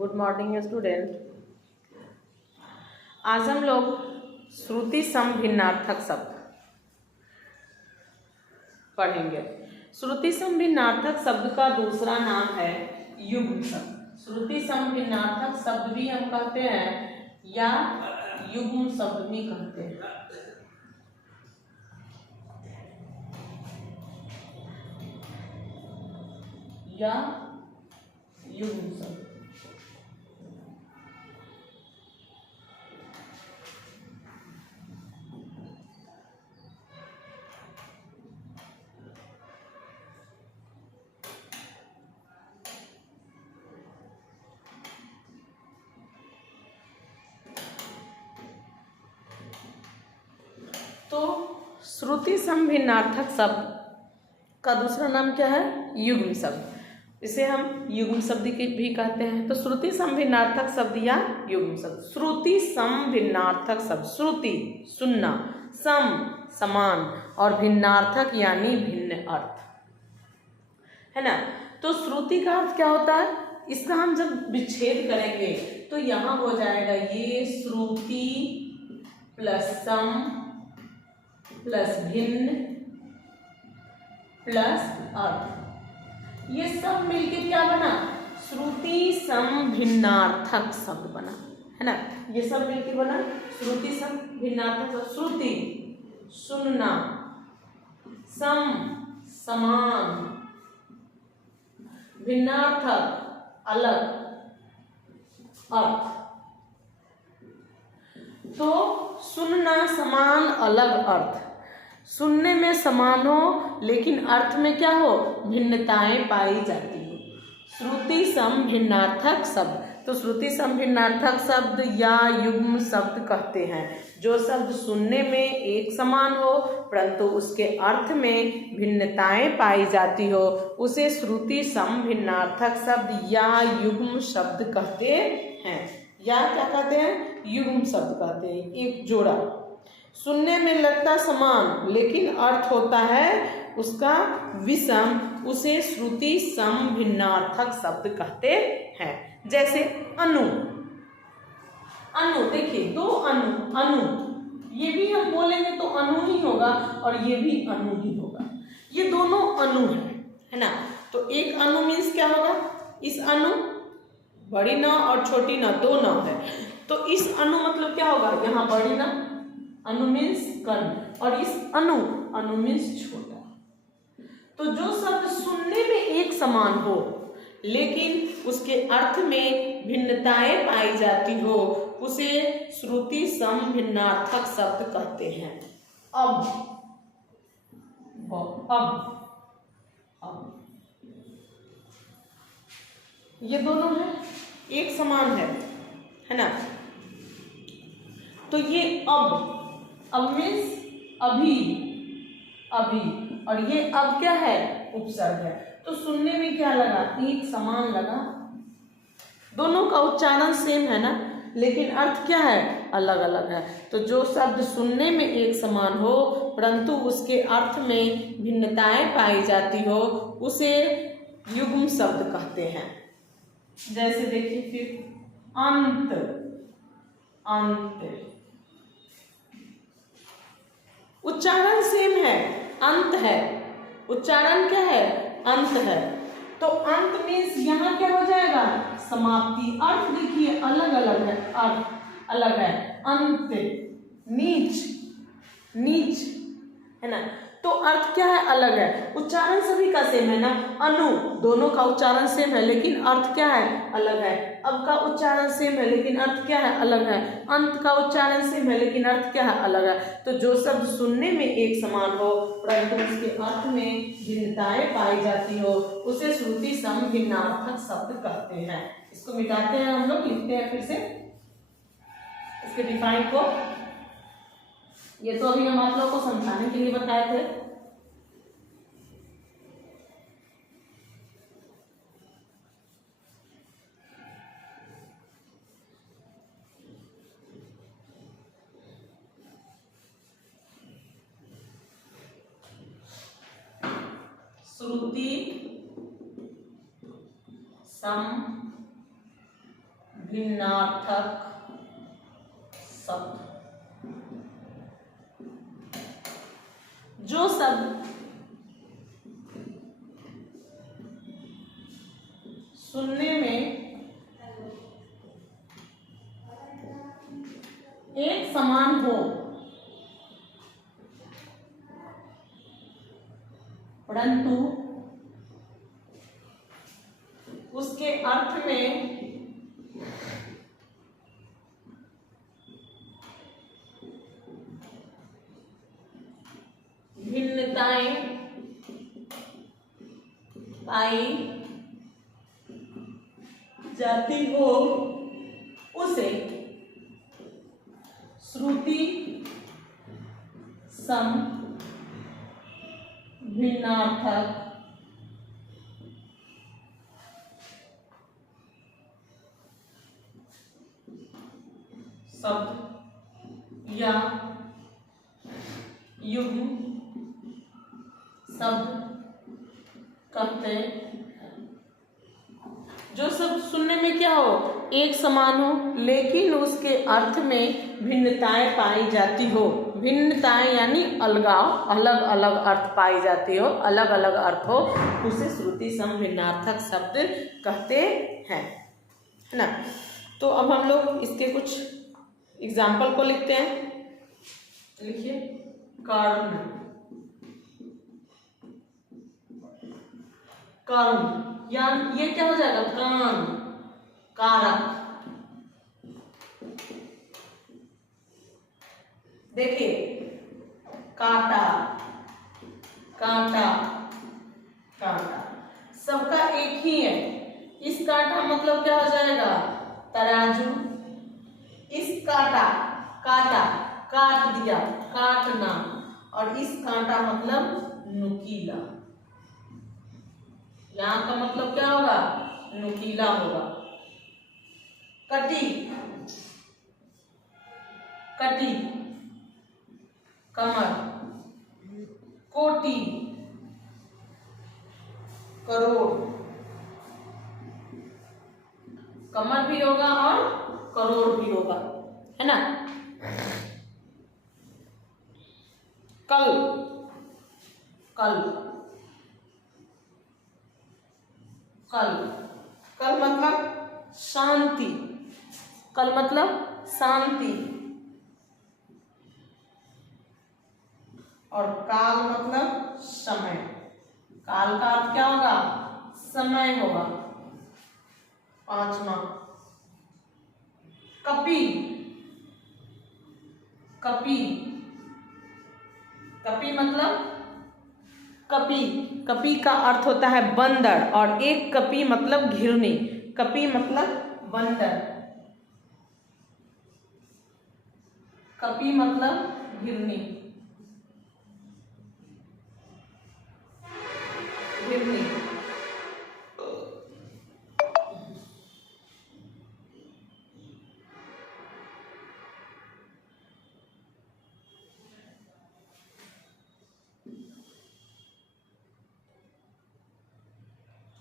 Good morning student. आज हम लोग श्रुति सम भिन्नार्थक शब्द पढ़ेंगे। श्रुति सम भिन्नार्थक शब्द का दूसरा नाम है युग्म शब्द। श्रुति सम भिन्नार्थक शब्द भी हम कहते हैं या युग्म शब्द भी कहते हैं। या युग्म शब्द। तो श्रुति सम भिन्नार्थक शब्द का दूसरा नाम क्या है? युग्म शब्द। इसे हम युग्म शब्द भी कहते हैं। तो श्रुति सम भिन्नार्थक शब्द या युग्म शब्द। श्रुति सम भिन्नार्थक शब्द, श्रुति सुनना, सम समान और भिन्नार्थक यानी भिन्न अर्थ, है ना। तो श्रुति का अर्थ क्या होता है? इसका हम जब विच्छेद करेंगे तो यहाँ हो जाएगा ये श्रुति प्लस सम प्लस भिन्न प्लस अर्थ, ये सब मिलके क्या बना? श्रुति सम भिन्नार्थक शब्द बना, है ना। ये सब मिलके बना श्रुति सम भिन्नार्थक शब्द। श्रुति सुनना, सम समान, भिन्नार्थक अलग अर्थ। तो सुनना समान अलग अर्थ, सुनने में समान हो लेकिन अर्थ में क्या हो? भिन्नताएं पाई जाती हो। श्रुति सम भिन्नार्थक शब्द। तो श्रुति सम भिन्नार्थक शब्द या युग्म शब्द कहते हैं जो शब्द सुनने में एक समान हो परंतु उसके अर्थ में भिन्नताएं पाई जाती हो, उसे श्रुति सम भिन्नार्थक शब्द या युग्म शब्द कहते हैं। या क्या कहते हैं? युग्म शब्द कहते हैं। एक जोड़ा सुनने में लगता समान लेकिन अर्थ होता है उसका विषम, उसे श्रुति सम भिन्नार्थक शब्द कहते हैं। जैसे अणु, अणु देखिए, दो अणु, अणु ये भी हम बोलेंगे तो अणु ही होगा और ये भी अणु ही होगा। ये दोनों अणु है ना। तो एक अणु मीन्स क्या होगा? इस अणु बड़ी नाव और छोटी नाव, दो नाव है तो इस अणु मतलब क्या होगा? यहाँ बड़ी नाव, अणु मीन्स कण, और इस अणु, अणु मीन्स छोटा। तो जो शब्द सुनने में एक समान हो लेकिन उसके अर्थ में भिन्नताएं पाई जाती हो उसे श्रुति सम भिन्नार्थक शब्द कहते हैं। अब ये दोनों है एक समान है ना। तो ये अब मीन्स अभी, अभी, और ये अब क्या है? उपसर्ग है। तो सुनने में क्या लगा? एक समान लगा, दोनों का उच्चारण सेम है ना लेकिन अर्थ क्या है? अलग अलग है। तो जो शब्द सुनने में एक समान हो परंतु उसके अर्थ में भिन्नताएं पाई जाती हो उसे युग्म शब्द कहते हैं। जैसे देखिए फिर अंत, अंत उच्चारण सेम है, अंत है, उच्चारण क्या है? अंत है। तो अंत मीन्स यहाँ क्या हो जाएगा? समाप्ति। अर्थ देखिए अलग अलग है, अर्थ अलग है। अंत, नीच, नीच, है ना। तो अर्थ क्या है? अलग है। उच्चारण सभी का सेम है ना। अनु, दोनों का उच्चारण सेम है लेकिन अर्थ क्या है? अलग है। अब का उच्चारण सेम है लेकिन अर्थ क्या है? अलग है। अंत का उच्चारण सेम है लेकिन अर्थ क्या है? अलग है। तो जो शब्द सुनने में एक समान हो परंतु उसके अर्थ में भिन्नताएं पाई जाती हो उसे श्रुति सम भिन्नार्थक शब्द कहते हैं। इसको मिटाते हैं हम लोग, लिखते हैं फिर से इसके डिफाइन को। ये तो अभी हम आप लोगों को समझाने के लिए बताए थे। श्रुति सम भिन्नार्थक शब्द। जो शब्द सुनने में एक समान हो परंतु उसके अर्थ में भिन्नताएं पाई जाती हो, उसे श्रुति सम भिन्नार्थक शब्द या युग्म शब्द कहते हैं। जो शब्द सुनने में क्या हो, एक समान हो, लेकिन उसके अर्थ में भिन्नताएं पाई जाती हो। भिन्नताएं यानी अलगाव, अलग अलग अर्थ पाई जाती हो, अलग अलग अर्थ हो, उसे श्रुति सम भिन्नार्थक शब्द कहते हैं, है ना। तो अब हम लोग इसके कुछ एग्जाम्पल को लिखते हैं। लिखिए, कर्ण, कर्ण या ये क्या हो जाएगा, कान, कारक। देखिए, कांटा, कांटा, कांटा, सबका एक ही है। इस कांटा मतलब क्या हो जाएगा, तराजू। इस कांटा, काटा, काट दिया, काटना। और इस कांटा मतलब नुकीला। यहाँ का मतलब क्या होगा, नुकीला होगा। कटी, कटी, कमर, कोटि, करोड़। कमर भी होगा और करोड़ भी होगा, है ना। कल, कल, कल, कल मतलब शांति। कल मतलब शांति। और काल मतलब समय। काल का अर्थ क्या होगा, समय होगा। पांचवा, कपि, कपि, कपि मतलब कपि। कपि का अर्थ होता है बंदर, और एक कपि मतलब घिरनी। कपि मतलब बंदर, कपि मतलब घिरनी, घिरनी।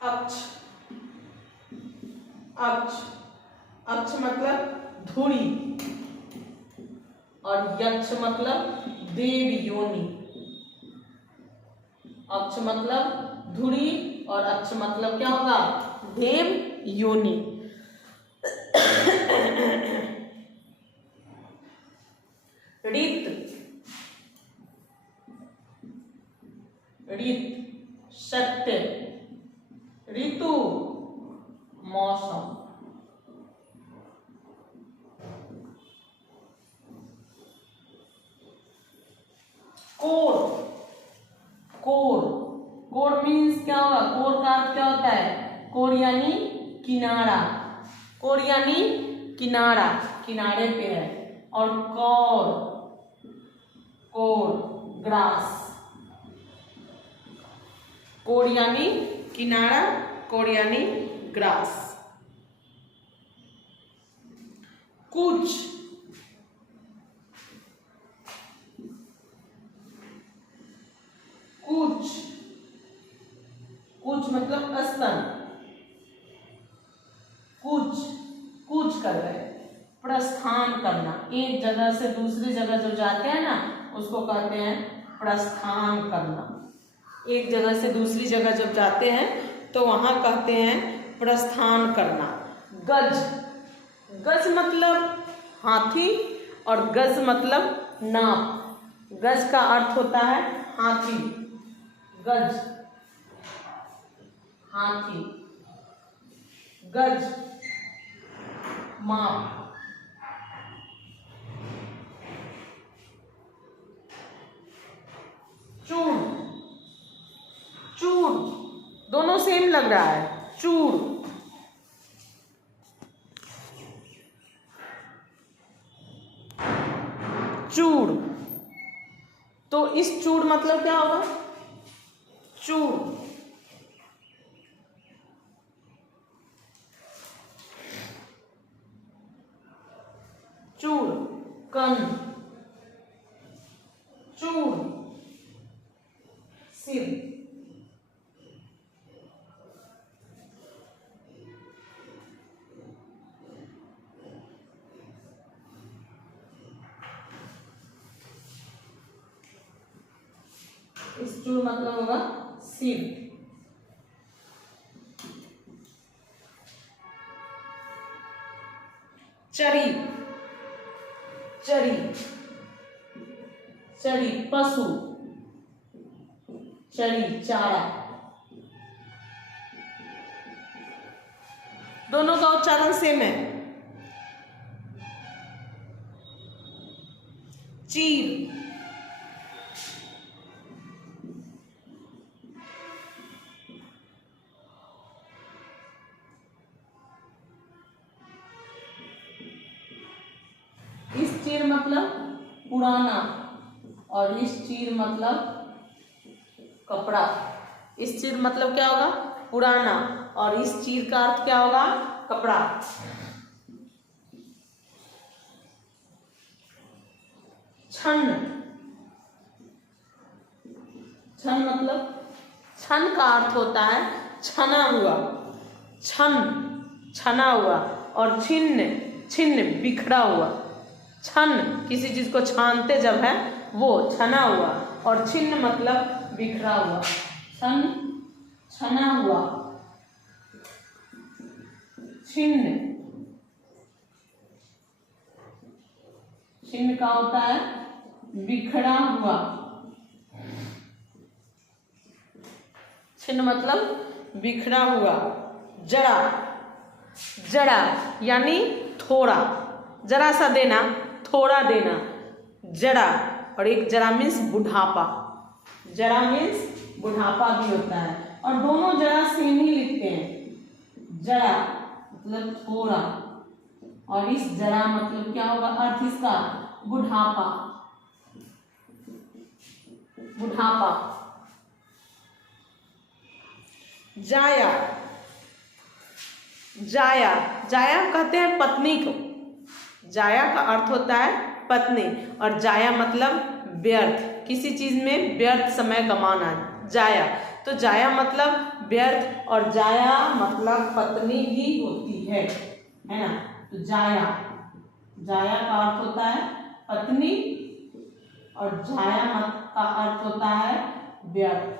अक्ष, अक्ष, अक्ष मतलब धुरी। और यक्ष मतलब देव योनि। अक्ष मतलब धुरी और अक्ष मतलब क्या होगा, देव योनि। ऋत, ऋत सत्य, ऋतु मौसम। कोर, कोर, कोर मीन्स क्या होगा, कोर का अर्थ क्या होता है, कोर यानी किनारा। कोर यानी किनारा, किनारे पे है। और कौर, कोर ग्रास। कोर यानी किनारा, कोर यानी ग्रास। कुछ, कुछ, कुछ मतलब स्तन। कुछ, कुछ कूच कर गए। प्रस्थान करना, एक जगह से दूसरी जगह जो जाते हैं ना उसको कहते हैं प्रस्थान करना। एक जगह से दूसरी जगह जब जाते हैं तो वहाँ कहते हैं प्रस्थान करना। गज, गज मतलब हाथी और गज मतलब नाप। गज का अर्थ होता है हाथी, गज हाथी, गज माप। चूड़, चूड़ दोनों सेम लग रहा है, चूड़। चूड़, तो इस चूड़ मतलब क्या होगा? चूड़, चूड़ कन, चूड़ सिर। इस चूड़ मतलब होगा सिर। चरी, चरी, चरी पशु, चरी चारा। दोनों का उच्चारण सेम है। चीर, इस चीर मतलब पुराना और इस चीर मतलब कपड़ा। इस चीर मतलब क्या होगा? पुराना, और इस चीर का अर्थ क्या होगा? कपड़ा। छन्न, छन मतलब, छन का अर्थ होता है छना हुआ, छन छना हुआ, और छिन्न, छिन्न बिखरा हुआ। छन किसी चीज को छानते जब है वो छना हुआ, और छिन्न मतलब बिखरा हुआ। छन छना हुआ, छिन्न, छिन्न का होता है बिखरा हुआ। छिन्न मतलब बिखरा हुआ। जड़ा, जड़ा यानी थोड़ा, जरा सा देना, थोड़ा देना, जड़ा। और एक जरा मीन्स बुढ़ापा, जरा मीन्स बुढ़ापा भी होता है, और दोनों जरा सेम ही लिखते हैं। जरा मतलब थोड़ा, और इस जरा मतलब क्या होगा अर्थ इसका? बुढ़ापा, बुढ़ापा। जाया, जाया, जाया कहते हैं पत्नी को। जाया का अर्थ होता है पत्नी, और जाया मतलब व्यर्थ, किसी चीज में व्यर्थ समय गंवाना, जाया। तो जाया मतलब व्यर्थ, और जाया मतलब पत्नी भी होती है ना। तो जाया, जाया का अर्थ होता है पत्नी, और जाया मत का अर्थ होता है व्यर्थ।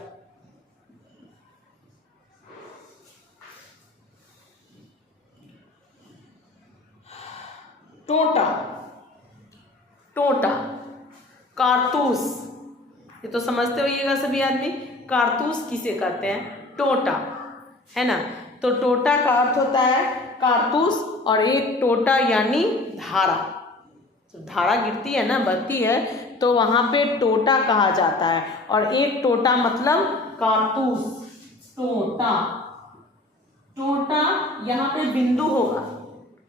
टोटा, टोटा, कारतूस, ये तो समझते होइएगा सभी आदमी, कारतूस किसे कहते हैं? टोटा, है ना। तो टोटा का अर्थ होता है कारतूस, और एक टोटा यानी धारा। तो धारा गिरती है ना, बहती है, तो वहां पे टोटा कहा जाता है, और एक टोटा मतलब कारतूस। टोटा, टोटा यहाँ पे बिंदु होगा,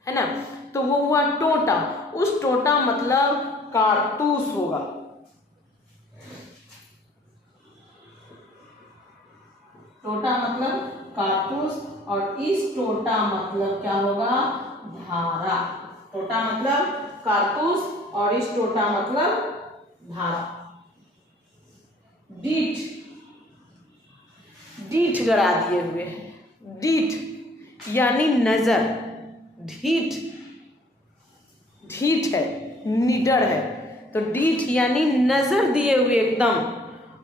है ना, तो वो हुआ टोटा। उस टोटा मतलब कारतूस होगा। टोटा मतलब कारतूस, और इस टोटा मतलब क्या होगा? धारा। टोटा मतलब कारतूस, और इस टोटा मतलब धारा। डीठ, डीठ गड़ा दिए हुए, डीठ यानी नजर, ढीठ ढीठ है, निडर है। तो ढीठ यानी नजर दिए हुए एकदम,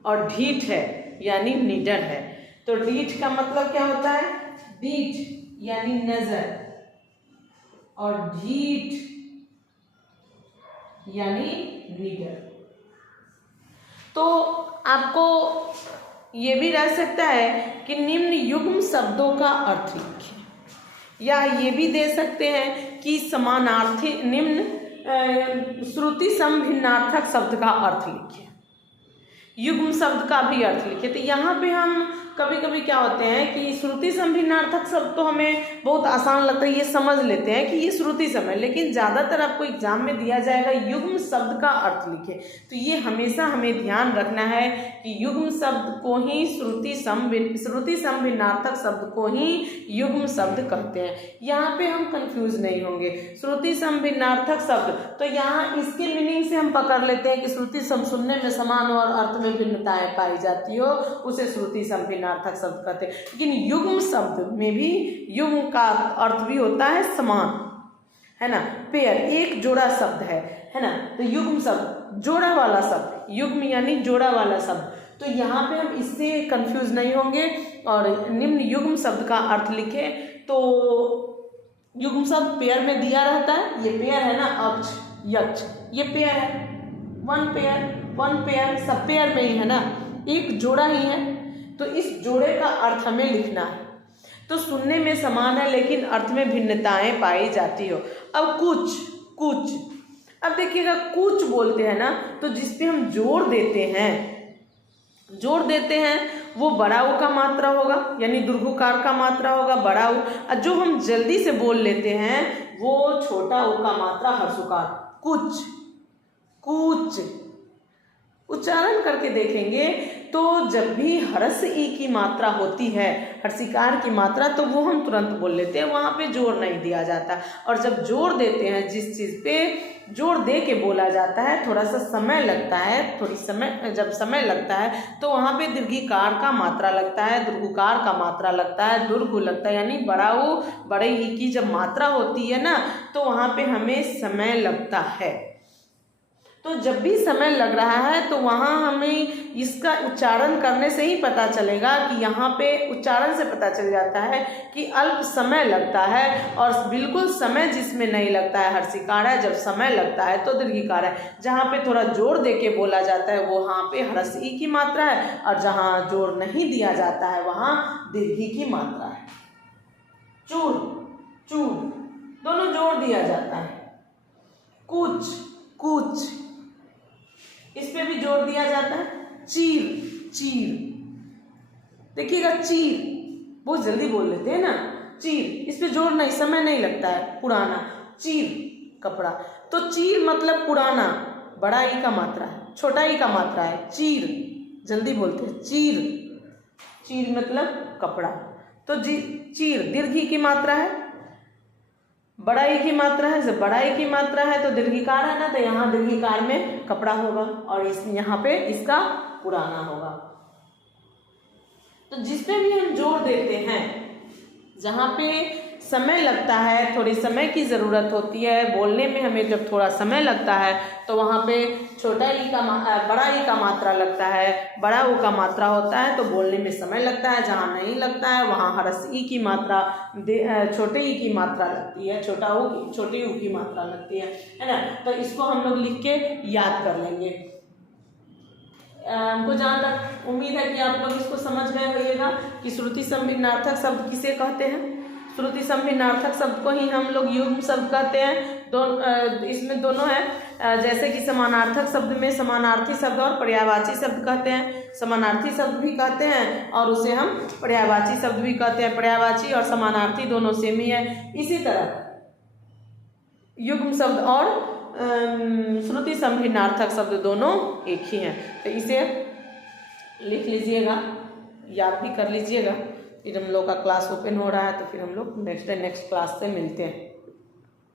और ढीठ है यानी निडर है। तो ढीठ का मतलब क्या होता है? ढीठ यानी नजर, और ढीठ यानी निडर। तो आपको ये भी रह सकता है कि निम्न युग्म शब्दों का अर्थ लिखें, या ये भी दे सकते हैं कि समानार्थी निम्न श्रुति सम भिन्नार्थक शब्द का अर्थ लिखें, युग्म शब्द का भी अर्थ लिखे। तो यहाँ पे हम कभी कभी क्या होते हैं कि श्रुति सम भिन्नार्थक शब्द तो हमें बहुत आसान लगता है, ये समझ लेते हैं कि ये श्रुति सम है, लेकिन ज़्यादातर आपको एग्जाम में दिया जाएगा युग्म शब्द का अर्थ लिखे। तो ये हमेशा हमें ध्यान रखना है कि युग्म शब्द को ही श्रुति सम भिन्नार्थक शब्द को ही युग्म शब्द कहते हैं। यहाँ पे हम कंफ्यूज नहीं होंगे। श्रुति सम भिन्नार्थक शब्द, तो यहाँ इसके मीनिंग से हम पकड़ लेते हैं कि श्रुति सम सुनने में समान और अर्थ में भिन्नताएं पाई जाती हो, उसे श्रुति सम भिन्नार्थक शब्द कहते हैं। लेकिन युग्म शब्द में भी युग्म का अर्थ भी होता है समान, है ना। पेयर एक जोड़ा शब्द है ना। तो युग्म शब्द जोड़ा वाला शब्द, युग्म यानी जोड़ा वाला शब्द। तो यहाँ पे हम इससे कंफ्यूज नहीं होंगे। और निम्न युग्म शब्द का अर्थ लिखे तो युग्म शब्द पेयर में दिया रहता है। ये पेयर है ना, अक्ष यक्ष, ये पेयर है, वन पेयर सब पेयर में ही है ना, एक जोड़ा ही है। तो इस जोड़े का अर्थ हमें लिखना है। तो सुनने में समान है लेकिन अर्थ में भिन्नताएं पाई जाती हो। अब कुछ, अब देखिएगा कुछ बोलते हैं ना, तो जिस पे हम जोड़ देते हैं वो बड़ा ऊ का मात्रा होगा, यानी दुर्घुकार का मात्रा होगा बड़ा ऊ। और जो हम जल्दी से बोल लेते हैं वो छोटा ऊ का मात्रा हर्षुकार। कुछ उच्चारण करके देखेंगे तो जब भी हर्ष ई की मात्रा होती है, हर्षिकार की मात्रा, तो वो हम तुरंत बोल लेते हैं, वहाँ पे जोर नहीं दिया जाता। और जब जोर देते हैं, जिस चीज़ पे जोर दे के बोला जाता है, थोड़ा सा समय लगता है, जब समय लगता है तो वहाँ पे दीर्घिकार का मात्रा लगता है, दुर्घुकार का मात्रा लगता है, दुर्घु लगता है, यानी बड़ा ऊ बड़े ई की जब मात्रा होती है ना, तो वहाँ पे हमें समय लगता है। तो जब भी समय लग रहा है तो वहाँ हमें इसका उच्चारण करने से ही पता चलेगा कि यहाँ पे उच्चारण से पता चल जाता है कि अल्प समय लगता है, और बिल्कुल समय जिसमें नहीं लगता है हर्षिकार है, जब समय लगता है तो दीर्घिकार है। जहाँ पे थोड़ा जोर दे के बोला जाता है वहाँ पे हर्ष ई की मात्रा है, और जहाँ जोर नहीं दिया जाता है वहाँ दीर्घी की मात्रा है। चूर दोनों जोर दिया जाता है। कुछ इस पे भी जोर दिया जाता है। चीर देखिएगा, चीर बहुत जल्दी बोल लेते हैं ना, चीर, इस पे जोर नहीं, समय नहीं लगता है, पुराना। चीर कपड़ा, तो चीर मतलब पुराना, बड़ा ई का मात्रा है, छोटा ई का मात्रा है। चीर जल्दी बोलते हैं, चीर मतलब कपड़ा। तो चीर दीर्घी की मात्रा है, बड़ा ई की मात्रा है। जब बड़ा ई की मात्रा है तो दीर्घिकार है ना, तो यहाँ दीर्घिकार में कपड़ा होगा, और यहाँ पे इसका पुराना होगा। तो जिस पे भी हम जोर देते हैं, जहाँ पे समय लगता है, थोड़ी समय की ज़रूरत होती है बोलने में, हमें जब थोड़ा समय लगता है तो वहाँ पे छोटा ई का बड़ा ई का मात्रा लगता है, बड़ा ऊ का मात्रा होता है, तो बोलने में समय लगता है। जहाँ नहीं लगता है वहाँ हर्ष ई की मात्रा, छोटे ई की मात्रा लगती है, छोटी ऊ की मात्रा लगती है ना। तो इसको हम लोग लिख के याद कर लेंगे। हमको जहाँ तक उम्मीद है कि आप लोग इसको समझ गए होइएगा कि श्रुति सम भिन्नार्थक शब्द किसे कहते हैं। श्रुति सम भिन्नार्थक शब्द को ही हम लोग युग्म शब्द कहते हैं। इसमें दोनों है, जैसे कि समानार्थक शब्द में समानार्थी शब्द और पर्यायवाची शब्द कहते हैं। समानार्थी शब्द भी कहते हैं और उसे हम पर्यायवाची शब्द भी कहते हैं। पर्यायवाची और समानार्थी दोनों सेम ही है। इसी तरह युग्म शब्द और श्रुति सम भिन्नार्थक शब्द दोनों एक ही हैं। तो इसे लिख लीजिएगा, याद भी कर लीजिएगा। फिर हम लोग का क्लास ओपन हो रहा है तो फिर हम लोग नेक्स्ट क्लास से मिलते हैं।